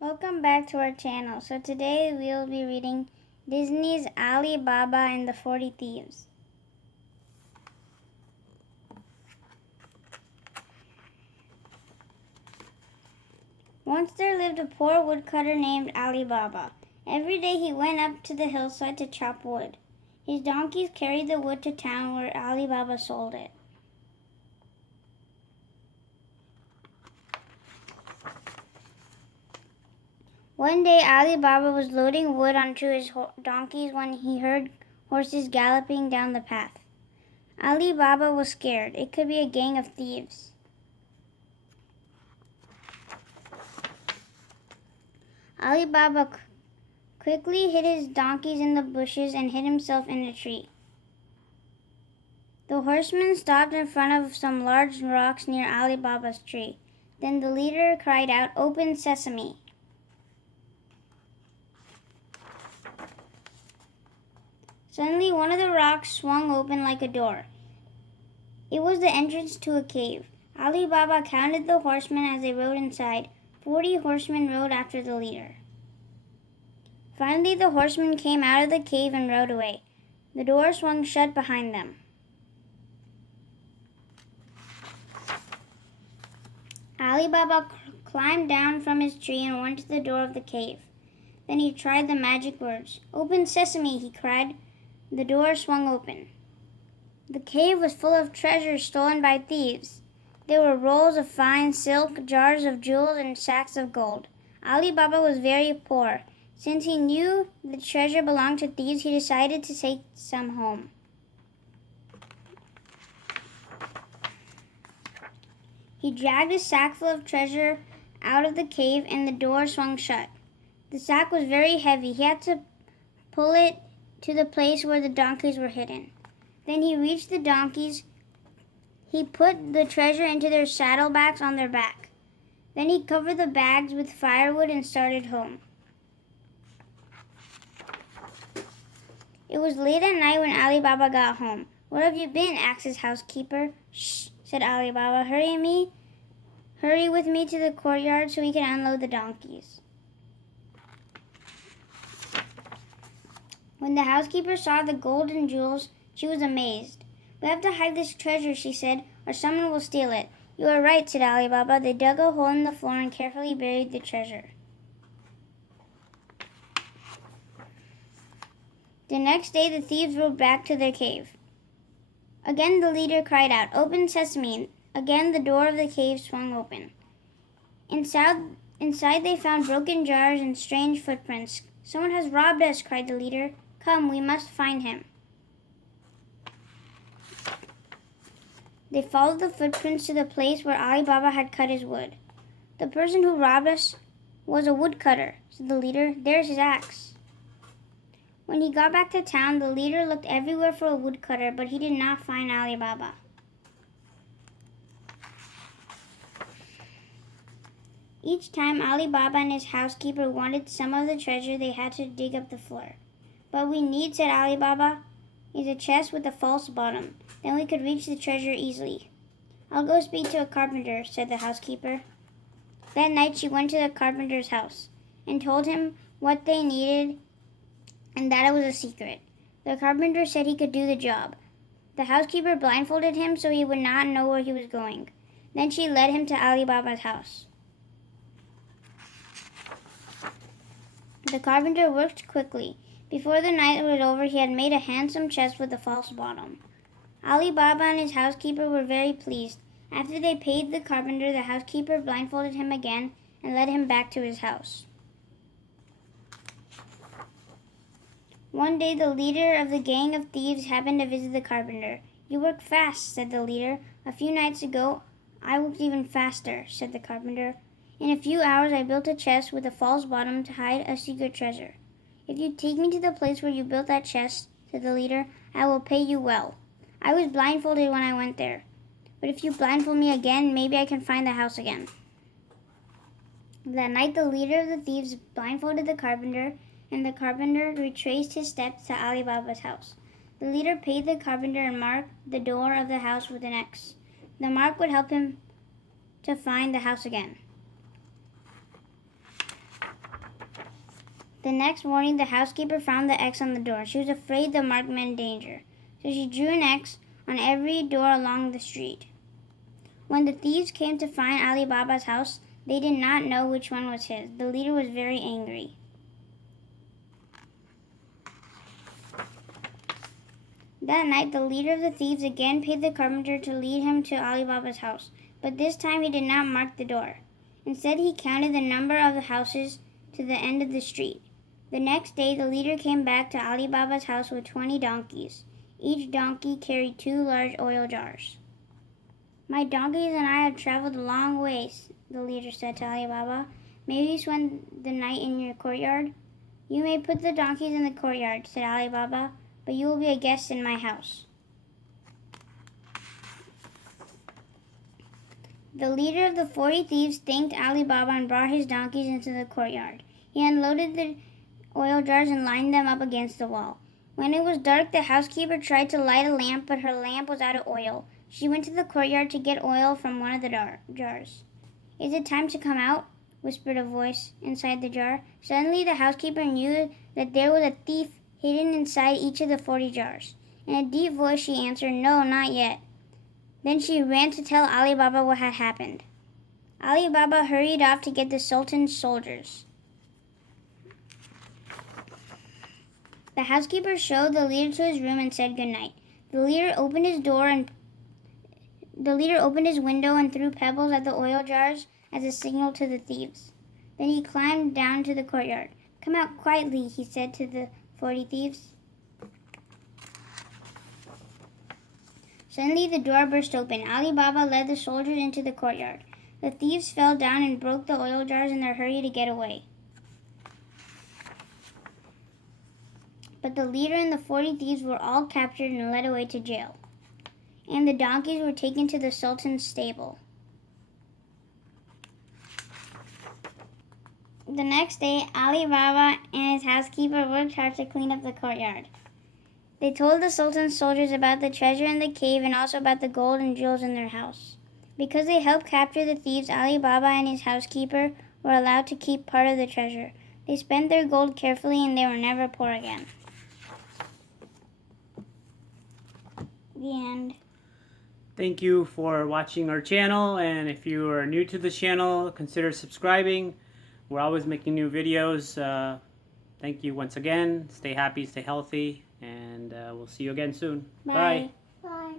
Welcome back to our channel. So today we'll be reading Disney's Ali Baba and the 40 Thieves. Once there lived a poor woodcutter named Ali Baba. Every day he went up to the hillside to chop wood. His donkeys carried the wood to town where Ali Baba sold it. One day Ali Baba was loading wood onto his donkeys when he heard horses galloping down the path. Ali Baba was scared. It could be a gang of thieves. Ali Baba quickly hid his donkeys in the bushes and hid himself in a tree. The horsemen stopped in front of some large rocks near Ali Baba's tree. Then the leader cried out, "Open sesame!" Suddenly, one of the rocks swung open like a door. It was the entrance to a cave. Ali Baba counted the horsemen as they rode inside. 40 horsemen rode after the leader. Finally, the horsemen came out of the cave and rode away. The door swung shut behind them. Ali Baba climbed down from his tree and went to the door of the cave. Then he tried the magic words. "Open sesame!" he cried. The door swung open. The cave was full of treasures stolen by thieves. There were rolls of fine silk, jars of jewels, and sacks of gold. Ali Baba was very poor. Since he knew the treasure belonged to thieves, he decided to take some home. He dragged a sack full of treasure out of the cave and the door swung shut. The sack was very heavy. He had to pull it to the place where the donkeys were hidden. Then he reached the donkeys. He put the treasure into their saddlebags on their back. Then he covered the bags with firewood and started home. It was late at night when Ali Baba got home. "Where have you been?" asked his housekeeper. "Shh," said Ali Baba. Hurry with me to the courtyard so we can unload the donkeys." When the housekeeper saw the gold and jewels, she was amazed. "We have to hide this treasure," she said, "or someone will steal it." "You are right," said Ali Baba. They dug a hole in the floor and carefully buried the treasure. The next day, the thieves rode back to their cave. Again, the leader cried out, "Open sesame!" Again, the door of the cave swung open. Inside they found broken jars and strange footprints. "Someone has robbed us," cried the leader. "Come, we must find him." They followed the footprints to the place where Ali Baba had cut his wood. "The person who robbed us was a woodcutter," said the leader. "There's his axe." When he got back to town, the leader looked everywhere for a woodcutter, but he did not find Ali Baba. Each time Ali Baba and his housekeeper wanted some of the treasure, they had to dig up the floor. "But we need," said Ali Baba, "is a chest with a false bottom. Then we could reach the treasure easily." "I'll go speak to a carpenter," said the housekeeper. That night she went to the carpenter's house and told him what they needed and that it was a secret. The carpenter said he could do the job. The housekeeper blindfolded him so he would not know where he was going. Then she led him to Ali Baba's house. The carpenter worked quickly. Before the night was over, he had made a handsome chest with a false bottom. Ali Baba and his housekeeper were very pleased. After they paid the carpenter, the housekeeper blindfolded him again and led him back to his house. One day, the leader of the gang of thieves happened to visit the carpenter. "You work fast," said the leader. "A few nights ago, I worked even faster," said the carpenter. "In a few hours, I built a chest with a false bottom to hide a secret treasure. If you take me to the place where you built that chest," said the leader, "I will pay you well. I was blindfolded when I went there. But if you blindfold me again, maybe I can find the house again." That night, the leader of the thieves blindfolded the carpenter, and the carpenter retraced his steps to Ali Baba's house. The leader paid the carpenter and marked the door of the house with an X. The mark would help him to find the house again. The next morning, the housekeeper found the X on the door. She was afraid the mark meant danger, so she drew an X on every door along the street. When the thieves came to find Ali Baba's house, they did not know which one was his. The leader was very angry. That night, the leader of the thieves again paid the carpenter to lead him to Ali Baba's house, but this time he did not mark the door. Instead, he counted the number of the houses to the end of the street. The next day, the leader came back to Ali Baba's house with 20 donkeys. Each donkey carried 2 large oil jars. "My donkeys and I have traveled a long ways," the leader said to Ali Baba. "May we spend the night in your courtyard?" "You may put the donkeys in the courtyard," said Ali Baba, "but you will be a guest in my house." The leader of the 40 thieves thanked Ali Baba and brought his donkeys into the courtyard. He unloaded the oil jars and lined them up against the wall. When it was dark, the housekeeper tried to light a lamp, but her lamp was out of oil. She went to the courtyard to get oil from one of the jars. "Is it time to come out?" whispered a voice inside the jar. Suddenly, the housekeeper knew that there was a thief hidden inside each of the 40 jars. In a deep voice, she answered, "No, not yet." Then she ran to tell Ali Baba what had happened. Ali Baba hurried off to get the Sultan's soldiers. The housekeeper showed the leader to his room and said goodnight. The leader opened his window and threw pebbles at the oil jars as a signal to the thieves. Then he climbed down to the courtyard. "Come out quietly," he said to the 40 thieves. Suddenly the door burst open. Ali Baba led the soldiers into the courtyard. The thieves fell down and broke the oil jars in their hurry to get away. But the leader and the 40 thieves were all captured and led away to jail. And the donkeys were taken to the Sultan's stable. The next day, Ali Baba and his housekeeper worked hard to clean up the courtyard. They told the Sultan's soldiers about the treasure in the cave and also about the gold and jewels in their house. Because they helped capture the thieves, Ali Baba and his housekeeper were allowed to keep part of the treasure. They spent their gold carefully and they were never poor again. The end. Thank you for watching our channel, and if you are new to the channel, consider subscribing. We're always making new videos. Thank you once again. Stay happy, stay healthy, and we'll see you again soon. Bye. Bye. Bye.